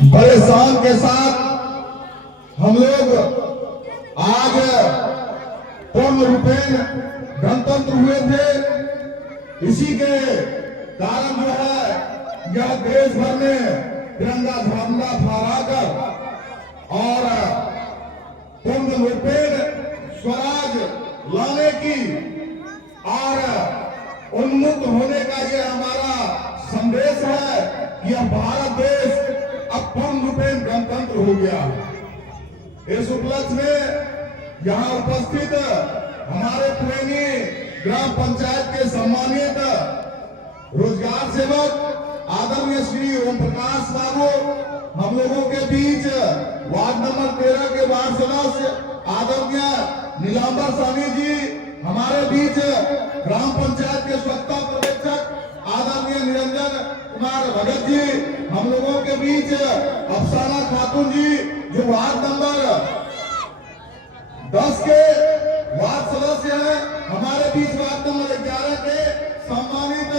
बड़े शान के साथ हम लोग आज पूर्ण रूपेण गणतंत्र हुए थे। इसी के कारण जो है यह देश भर में तिरंगा झंडा फहराकर और पूर्ण रूपेण स्वराज लाने की और उन्मुक्त होने का ये हमारा संदेश है कि यह भारत देश अब पूर्ण रूपेण गणतंत्र हो गया है। इस उपलक्ष्य में यहाँ उपस्थित हमारे पुरैनी ग्राम पंचायत के सम्मानित रोजगार सेवक आदरणीय श्री ओम प्रकाश बाबू, हम लोगों के बीच वार्ड नंबर 13 के वार्ड सदस्य आदरणीय नीलांबर सानी जी, हमारे बीच ग्राम पंचायत के स्वच्छता पर्यवेक्षक आदरणीय निरंजन कुमार भगत जी, हम लोगों के बीच अफसाना खातून जी जो वार्ड नंबर 10 के वार्ड सदस्य हैं, हमारे बीच वार्ड नंबर 11 के सम्मानित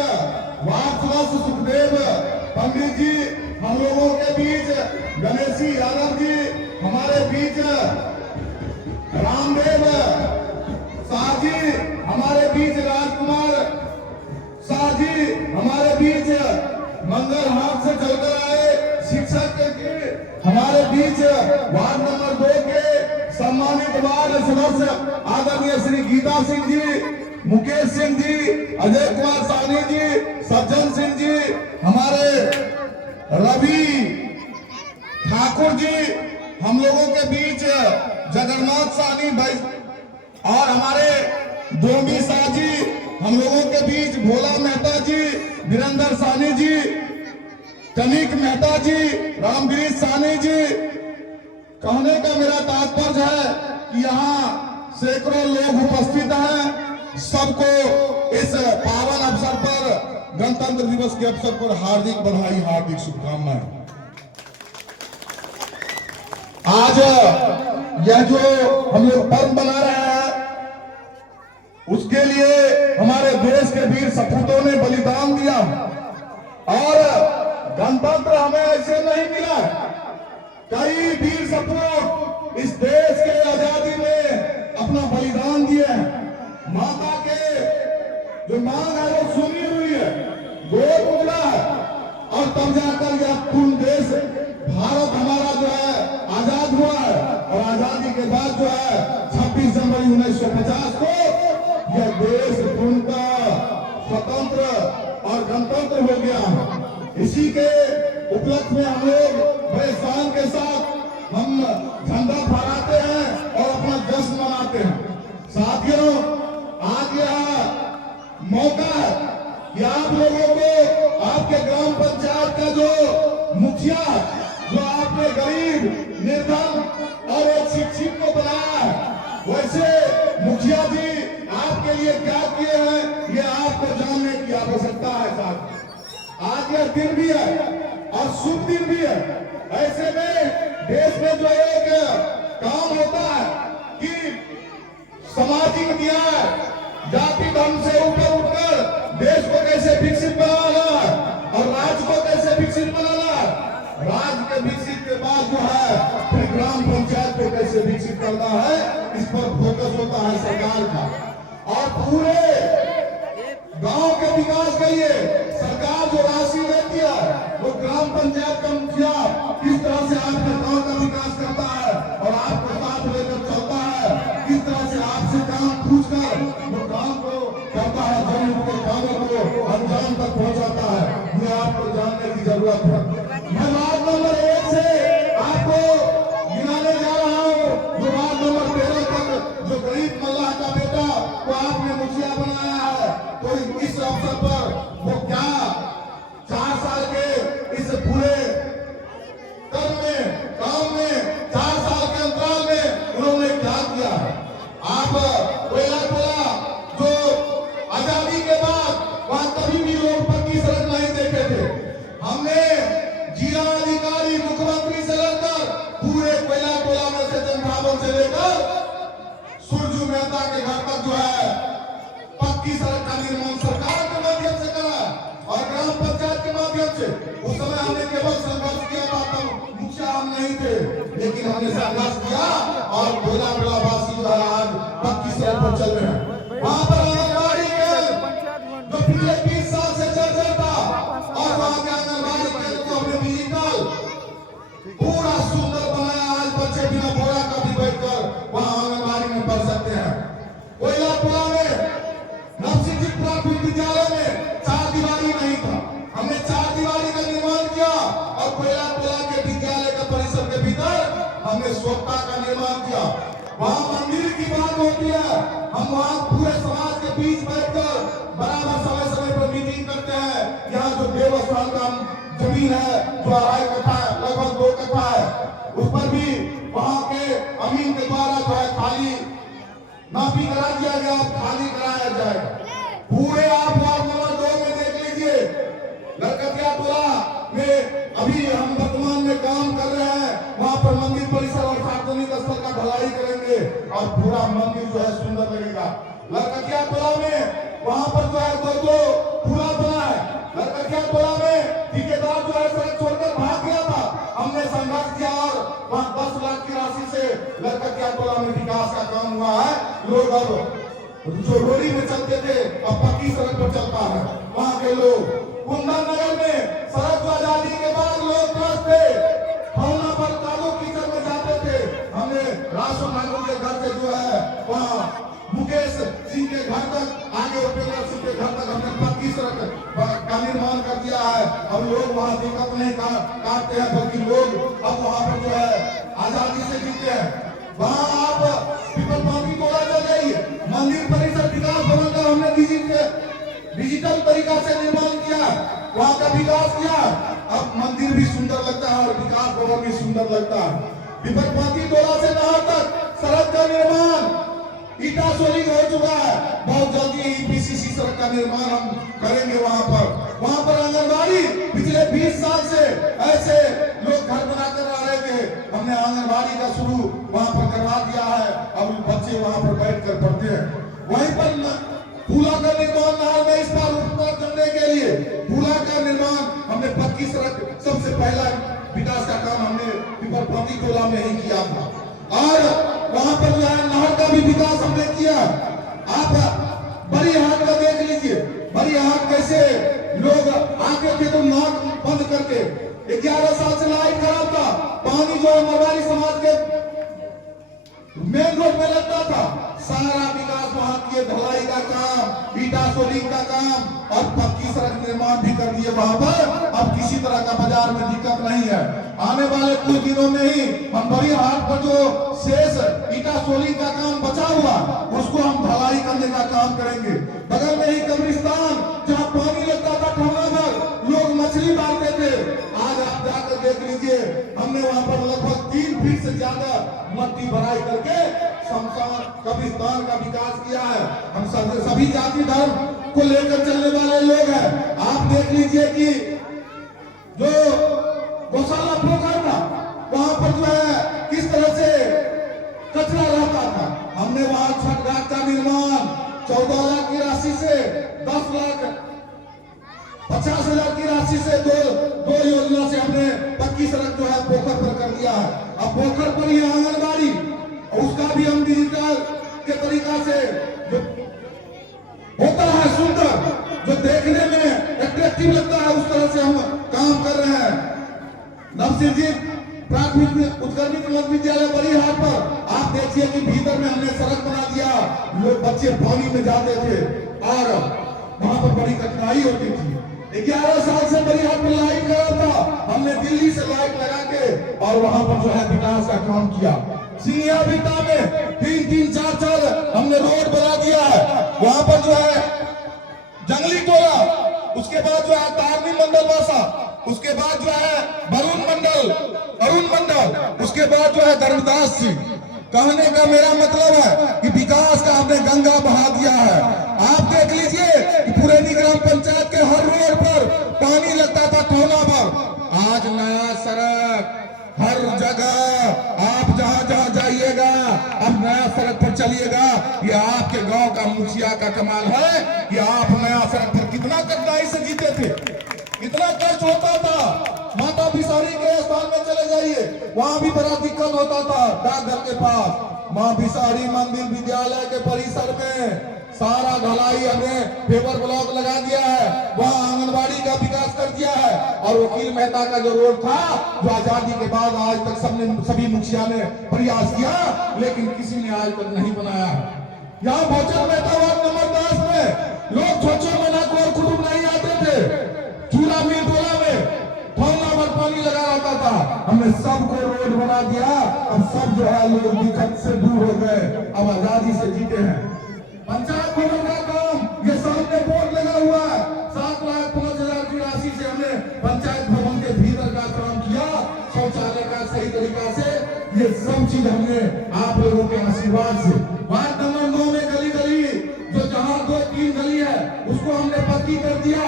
वार्ड सदस्य सुखदेव पंडित जी, हम लोगों के बीच गणेशी यादव जी, हमारे बीच रामदेव शाह जी, हमारे बीच राजकुमार शाह जी, हमारे बीच मंगल हाट से चलकर आए शिक्षक के, हमारे बीच वार्ड नंबर 2 के सम्मानित वार्ड सदस्य आदरणीय श्री गीता सिंह जी, मुकेश सिंह जी, अजय कुमार साहनी जी, सज्जन सिंह जी, हमारे रवि ठाकुर जी, हम लोगों के बीच जगन्नाथ साहनी भाई और हमारे डोंगी शाह जी, हम लोगों के बीच भोला मेहता जी, वीरेंद्र साहनी जी, कनिक मेहता जी, रामगिरीश साहनी जी। कहने का मेरा तात्पर्य है कि यहाँ सैकड़ों लोग उपस्थित हैं। सबको इस पावन अवसर पर गणतंत्र दिवस के अवसर पर हार्दिक बधाई, हार्दिक शुभकामनाएं। आज यह जो हम लोग पर्व मना रहे हैं उसके लिए हमारे देश के वीर सपूतों ने बलिदान दिया और गणतंत्र हमें ऐसे नहीं मिला। कई वीर सपूत इस देश के आजादी में अपना बलिदान दिए हैं। माता के जो मांग है वो सुनी हुई है, गोद उजला है और तब जाकर यह पूर्ण देश भारत हमारा जो है आजाद हुआ है। और आजादी के बाद जो है 26 जनवरी 1950 को यह देश पूर्णतः स्वतंत्र और गणतंत्र हो गया है। इसी के उपलक्ष्य में हम लोग बड़े शान के साथ हम झंडा फहराते हैं और अपना जश्न मनाते हैं। साथियों, आज यह मौका है कि आप लोगों को आपके ग्राम पंचायत का जो मुखिया, जो आपने गरीब, निर्धन और एक शिक्षित को बनाया है, वैसे मुखिया जी आपके लिए क्या किए हैं ये आपको जानने की आवश्यकता है। साथ आज यह दिन भी है और शुभ दिन भी है। ऐसे में देश में जो एक काम होता है कि सामाजिक न्याय, जाति धर्म से ऊपर उठकर देश को कैसे विकसित बनाना है और राज्य को कैसे विकसित बनाना है, राज्य के विकसित के बाद जो है फिर ग्राम पंचायत को कैसे विकसित करना है, इस पर फोकस होता है सरकार का। और पूरे गांव के विकास के लिए सरकार जो राशि देती है वो ग्राम पंचायत का मुखिया किस तरह से आपके गांव का विकास करता है और आपको साथ लेकर चलता है, किस तरह से आपसे काम पूछकर वो काम को करता है, जरूर के कामों को अंजाम तक पहुंचाता है, ये आपको जानने की जरूरत है। मैं वार्ड नंबर 1 से आपको गिनाने जा रहा हूँ जो वार्ड नंबर 13 तक जो गरीब मल्लाह का बेटा को आपने मुखिया बनाया है। तो इस अवसर पर वो क्या 4 साल के इस पूरे काम में 4 साल के अंतराल में उन्होंने क्या किया है। आप कोयला जो आजादी के बाद वहां कभी भी लोग पक्की सड़क नहीं देखे थे। हमने जिला अधिकारी मुख्यमंत्री से लेकर पूरे कोयला टोला में से जनभावन से लेकर सुरजू मेहता के घर तक जो है पक्की सड़क का निर्माण सरकार के माध्यम से करा और ग्राम पंचायत के माध्यम से। उस समय हमने केवल संघर्ष किया था, तब हमने संघर्ष किया और कोयला टोला वासी जो है आज पक्की सड़क पर चल रहे हैं। वहां पर आंगनबाड़ी के जो पिछले 20 साल से चल रहा था और वहां के आंगनबाड़ी केंद्र को हमने डिजिटल पूरा सुंदर बनाया। आज बच्चे बिना बोरा का भी बैठकर वहां आंगनबाड़ी में पढ़ सकते हैं। कोयला टोला में नवसिद्धि प्राथमिक विद्यालय में 4 दीवारी नहीं था, हमने 4 दीवारी का निर्माण किया और कोयला टोला के विद्यालय के परिसर के भीतर हमने सोखता का निर्माण किया। वहां मंदिर की बात होती है, हम वहां पूरे समाज के बीच बैठकर बराबर समय समय पर मीटिंग करते हैं। यहाँ जो देवस्थान का जमीन है जो 2.5 कट्ठा लगभग 2 कट्ठा है, उस पर भी वहां के अमीन के द्वारा जो है खाली नापी करा दिया गया, खाली कराया जाएगा। पूरे आप वार्ड नंबर 2 में देख लीजिए, लड़कटिया टोला में अभी हम वर्तमान में काम कर रहे हैं। वहां पर मंदिर परिसर और सार्वजनिक स्थल का ढलाई करेंगे और पूरा मंदिर जो है सुंदर लगेगा। लड़कटिया टोला में वहां पर जो है 2 पूरा बना है। लड़कटिया टोला में ठेकेदार जो है सड़क छोड़कर भाग गया था, हमने संघर्ष किया और वहां 10 लाख की राशि से लड़कटिया टोला में विकास का काम हुआ है। लोग अब जो रोड़ी में चलते थे अब पक्की सड़क पर चलता है। वहां के लोग कुंदन नगर में सड़क को आजादी के बाद लोग थे भावना पर कालो कीचड़ में जाते थे। हमने राशन ठाकुर के घर से जो है वहां मुकेश सिंह के घर तक आगे उपेंद्र सिंह के घर तक हमने पक्की सड़क का निर्माण कर दिया है। अब लोग वहां दिक्कत नहीं काटते हैं, बल्कि लोग अब वहां पर जो है आजादी से जीते हैं। वहां आप पीपल पानी टोला चल जाइए, मंदिर परिसर विकास भवन का हमने डिजिटल तरीका से निर्माण किया, वहां का विकास किया। अब मंदिर भी सुंदर लगता है और विकास भवन भी सुंदर लगता है। पीपल पानी टोला से नहर तक सड़क का निर्माण ईटा सोलिंग हो चुका है। बहुत जल्दी ईपीसीसी सड़क का निर्माण हम करेंगे। वहां पर आंगनबाड़ी पिछले 20 साल से ऐसे लोग घर बनाकर रह रहे थे, हमने आंगनबाड़ी का शुरू वहां पर करवा दिया है। अब बच्चे वहां पर बैठकर पढ़ते हैं। वहीं पर पुला का निर्माण नहर में इस पार उस पार करने के लिए पुला का निर्माण हमने पक्की सड़क सबसे पहला विकास का काम हमने पीपल पानी टोला में ही किया था और वहां पर जो है नहर का भी विकास हमने किया। आप बड़ी हाट का देख लीजिए, बड़ी हाट कैसे लोग आके थे तो नाक बंद करके 11 साल से लाइट खराब था, पानी जो है मरवाड़ी समाज के मेन रोड में लगता था। सारा विकास वहां किए, ढलाई का काम, ईटा सोलिंग का काम और पक्की सड़क निर्माण भी कर दिए वहां पर। अब किसी तरह का बाजार में दिक्कत नहीं है। आने वाले कुछ दिनों में ही हम बड़ी हाट पर जो शेष ईटा सोलिंग का काम बचा हुआ उसको हम ढलाई करने का काम करेंगे। बगल में ही कब्रिस्तान जहाँ पानी लगता था ठोना भर, लोग मछली मारते थे, आज आप जाकर देख लीजिए हमने वहां पर लगभग 3 फीट से ज्यादा मट्टी भराई करके शमशान कब्रिस्तान का विकास किया है। हम सभी जाति धर्म को लेकर चलने वाले लोग हैं। आप देख लीजिए कि जो गौशाला पोखर था वहां पर जो है किस तरह से कचरा रहता था, हमने वहां छठ घाट का निर्माण 14 लाख की राशि से 10 लाख 50 हजार की राशि से दो योजना से हमने पक्की सड़क जो है पोखर पर कर दिया है। अब पोखर पर ही आंगनबाड़ी उसका भी हम डिजिटल के तरीका से जो होता है सुंदर, जो देखने में अट्रैक्टिव लगता है, उस तरह से हम काम कर रहे हैं। नवसिद्धि प्राथमिक उत्कर्मिक मध्य विद्यालय बड़ी हाट पर आप देखिए कि भीतर में हमने सड़क बना दिया। लोग बच्चे पानी में जाते थे और वहां पर बड़ी कठिनाई होती थी। 11 साल से बड़ी हाट पर लाइट लगा था, हमने दिल्ली से लाइट लगा के और वहां पर जो है विकास का काम किया। सिंहिया बीटा में 3-3, 4-4 हमने रोड बना दिया है। वहां पर जो है जंगली टोला, उसके बाद जो है तारनी मंडल वासा, उसके बाद जो है वरुण मंडल, उसके बाद जो है धर्मदास सिंह। कहने का मेरा मतलब है कि विकास का हमने गंगा बहा दिया है। आप देख लीजिए कि पुरानी ग्राम पंचायत के हर रोड पर पानी लगता था ठोना पर। आज नया सड़क हर जगह, आप जहां जहां जाइएगा अब नया सड़क पर चलिएगा। ये आपके गांव का मुखिया का कमाल है कि आप नया सड़क पर कितना कठिनाई से जीते थे, कितना कष्ट होता था। माता माँ बिसारी के स्थान में चले जाइए, वहां भी बड़ा दिक्कत होता था। डाकघर के पास माँ बिसारी मंदिर विद्यालय के परिसर में सारा ढलाई हमने पेपर ब्लॉक लगा दिया है, वहाँ आंगनबाड़ी का विकास कर दिया है। और वकील मेहता का जो रोड था, जो आजादी के बाद आज तक सभी मुखिया ने प्रयास किया, लेकिन किसी ने आज तक नहीं बनाया। यहाँ भोचर मेहता वार्ड नंबर 10 में लोग छोटे में नागौर कुटुंब नहीं आते थे, चूल्हा मिल टोला में थौला भर पानी लगा रहता था। हमने सबको रोड बना दिया, अब सब जो है लोग दिक्कत से दूर हो गए, अब आजादी से जीते हैं। पंचायत भवन का काम ये सामने बोर्ड लगा हुआ है, 7,05,000 की राशि से हमने पंचायत भवन के भीतर का काम किया, शौचालय का सही तरीका से। ये सब चीज हमने आप लोगों के आशीर्वाद से। वार्ड नंबर 9 में गली गली जो जहां 2-3 गली है उसको हमने पक्की कर दिया।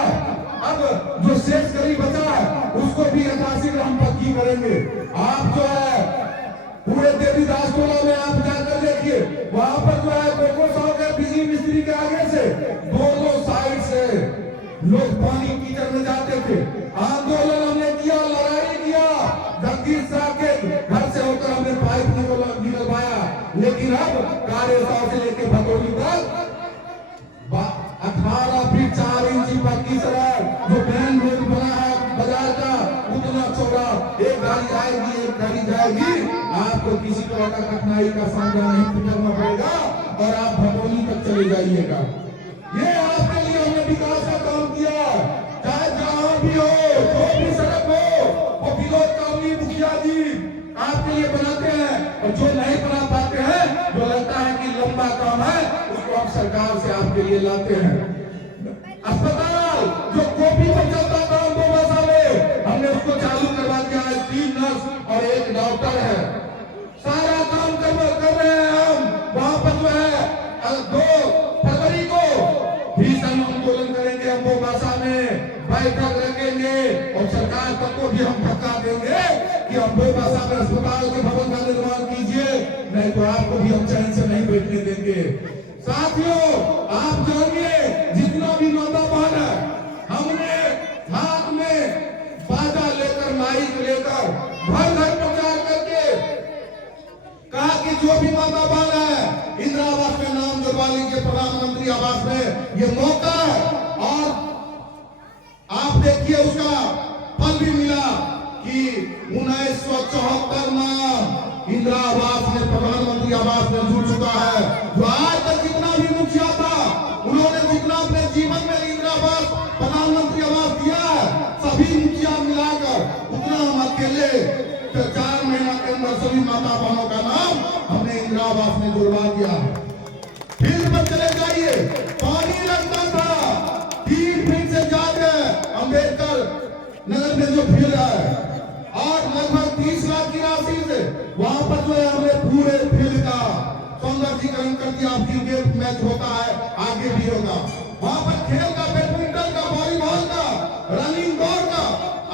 अब जो शेष गली बचा है उसको भी यथाशीघ्र हम पक्की करेंगे। आप जो है पूरे देवीदास टोला में आप जाकर देखिए, वहां पर जो है कोको साहब के बिजली मिस्त्री के आगे से दोनों साइड से लोग पानी कीचड़ में जाते थे। आंदोलन हमने किया, लड़ाई किया, जगदीश साहब के घर से होकर हमने पाइप निकलवाया। लेकिन अब कार्यस्थल से लेकर भगोली तक 18 फीट 4 इंच पक्की सड़क जो मेन रोड बना है बाजार का, उतना चौड़ा, एक गाड़ी आएगी एक गाड़ी जाएगी, आपको किसी तरह का कठिनाई का सामना नहीं करना पड़ेगा और आप भगोली तक चले जाइएगा। ये आपके लिए हमने विकास का काम किया, चाहे जहां भी हो, जो भी सड़क हो, वो विनोद कामनी मुखिया जी आपके लिए बनाते हैं। और जो नहीं बना पाते हैं, जो लगता है कि लंबा काम है, उसको हम सरकार से आपके लिए लाते हैं। अस्पताल जो कॉपी पर चलता था मोबासा में, हमने उसको चालू करवा दिया है। 3 नर्स और 1 डॉक्टर है, सारा काम कर रहे हैं हम। वहां पर जो है 2 फरवरी को भीषण आंदोलन करेंगे, हम मोबासा में बैठक रखेंगे और सरकार तक को भी हम धक्का देंगे कि हम मोबासा में अस्पताल के भवन का निर्माण कीजिए, नहीं तो आपको भी हम चैन से नहीं बैठने देंगे। साथियों, आप जानिए, जितना भी माता बहन है, हमने हाथ में बाजा लेकर, माइक लेकर घर घर प्रचार करके कहा कि जो भी माता बहन है, इंदिरा आवास में नाम जुड़वा लीजिए, प्रधानमंत्री आवास में ये मौका है। और आप देखिए उसका फल भी मिला कि 1974 में इंदिरा आवास में, प्रधानमंत्री आवास में जुड़ चुका है। जो आज तक जितना भी मुखिया था, उन्होंने जितना अपने जीवन में इंदिरा आवास, प्रधानमंत्री आवास दिया है, सभी मुखिया मिलाकर उतना हम अकेले 4 महीना के अंदर सभी माता बहनों का नाम हमने इंदिरा आवास में जुड़वा दिया। फील्ड पर चले जाइए, पानी लगता था 3 फीट से ज्यादा अम्बेडकर नगर में जो फील्ड है, और लगभग 30 लाख की राशि से वहां पर जो है हमने पूरे फील्ड का सौंदर्यीकरण कर दिया। क्रिकेट मैच होता है, आगे भी होगा। वहां पर खेल का, बैडमिंटन का, वॉलीबॉल का, रनिंग दौड़ का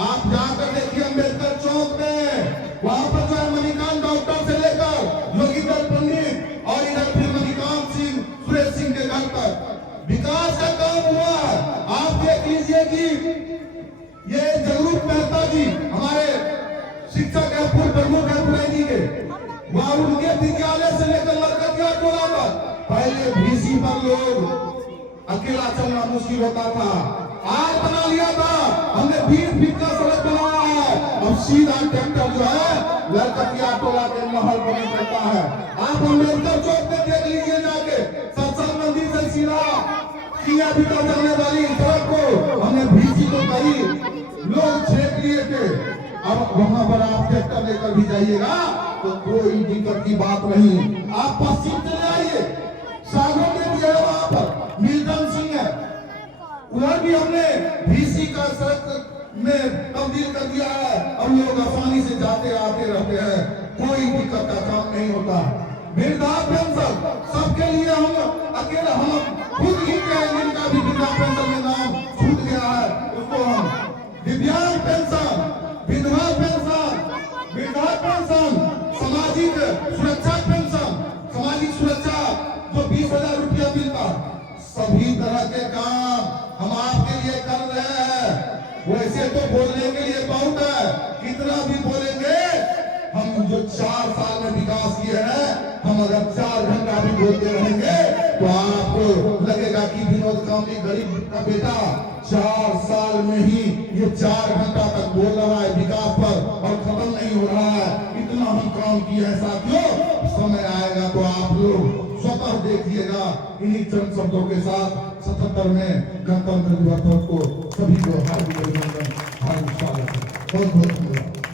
आप जाकर देखिए अम्बेडकर चौक में, वहां पर जो है मणिकांत डॉक्टर से लेकर योगीधर पंडित और इधर फिर मणिकांत सिंह, सुरेश सिंह के घर तक विकास का काम हुआ है। आप देख लीजिए कि ये जगरूप मेहता जी हमारे शिक्षक है, पूर्व प्रमुख है पुरैनी के, वहां उनके विद्यालय से लेकर लड़कतिया टोला तक पहले भीसी पर लोग अकेला चलना मुश्किल होता था, आज बना लिया था हमने 20 फीट का सड़क बनाया है। अब सीधा ट्रैक्टर जो है लड़कतिया टोला के महल पर निकलता है। आप अम्बेडकर चौक में देख लीजिए जाके, सत्संग मंदिर से सीधा किया भी चलने वाली सड़क को हमने भीसी को कही, लोग छेक लिए थे। अब वहां पर आप ट्रैक्टर लेकर भी जाइएगा तो कोई दिक्कत की बात नहीं। आप पश्चिम चले आइए, सागों में भी है, वहां पर मिल्टन सिंह है, उधर भी हमने भीसी का सड़क में तब्दील कर दिया है। अब लोग आसानी से जाते आते रहते हैं, कोई दिक्कत का काम नहीं होता। वृद्धा पेंशन सबके लिए हम अकेले हम खुद ही के जिनका भी वृद्धा पेंशन में नाम छूट गया है, उसको हम दिव्यांग पेंशन, विधवा पेंशन, वृद्धा पेंशन, सामाजिक सुरक्षा पेंशन, सामाजिक सुरक्षा जो 20,000 रुपया मिलता, सभी तरह के काम हम आपके लिए कर रहे हैं। वैसे तो बोलने के लिए बहुत है कि भी बोलेंगे, हम जो 4 साल में विकास किए हैं, हम अगर 4 घंटा भी बोलते रहेंगे तो आपको लगेगा कि विनोद कामली गरीब का बेटा 4 साल में ही ये 4 घंटा तक बोल रहा है विकास पर और खत्म नहीं हो रहा है। इतना हम काम किए हैं साथियों। समय आएगा तो आप लोग स्वतः देखिएगा। इन्हीं चंद शब्दों के साथ 77 में गणतंत्र दिवस को सभी को हार्दिक अभिनंदन, हार्दिक स्वागत, बहुत बहुत धन्यवाद।